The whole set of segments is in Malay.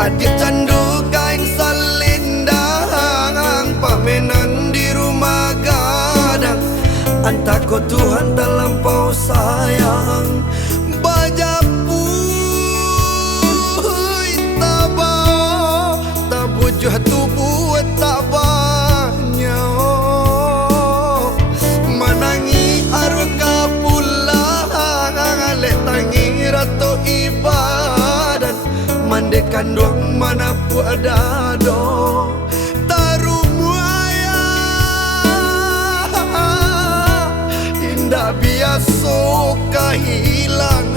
Adik candu kain selendang, pamenan di rumah gadang. Anta ko Tuhan terlampau sayang. Bajapui tabah, tabujuh tubuh tak banyak. Menangi arwah pulang, lek tangi ratu ibadat. Mandekan doang mana pu ada do. Indah biasa kehilangan.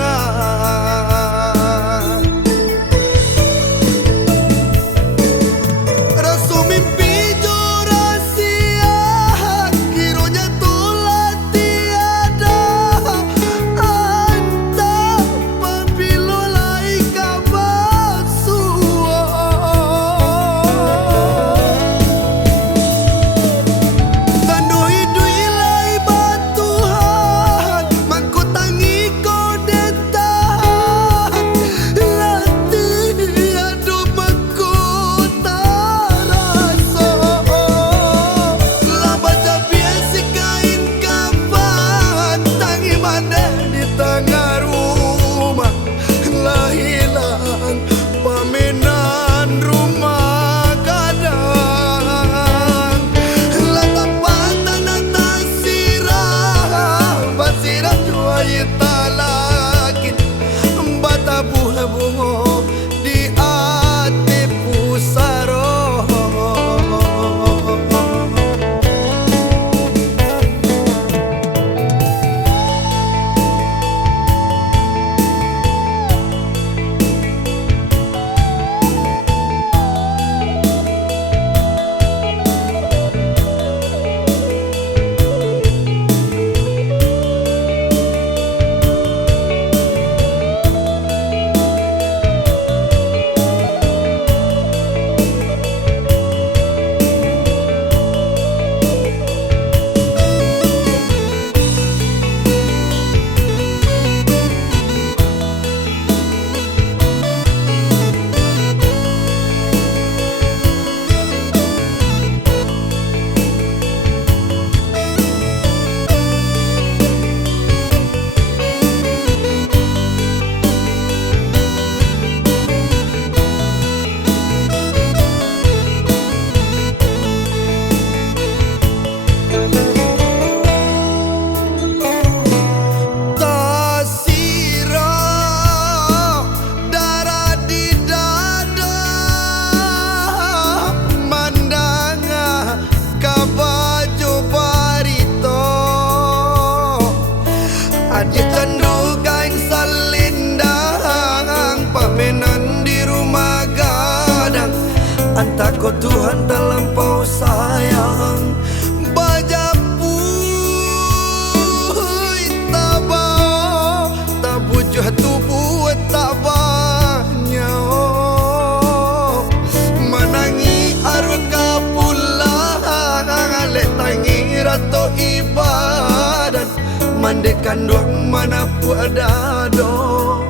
Rasa mimpi jo rahsia, kiranya tulah tiada. Anta pabilo lai kabar suah. Tandu hidup ilai bantuan, mangku tangi ko detah. Latih hidup mangku tarasa. Lah baca biasa kain kafan, tangi mana di tengah rumah. Lah hilang pamenan rumah gadang. Lah tempat tanah tasirah, basirah juai talakin. Bata buah bungo di ati pusaro. Adik candu kain selendang, pamenan di rumah gadang. Anta ko Tuhan terlampau sayang. Bajapui tabah, tabujuh tubuh tak banyak. Menangi arwah pulang, lek tangi ratu ibadat. Mandekan doang mana pu ada do.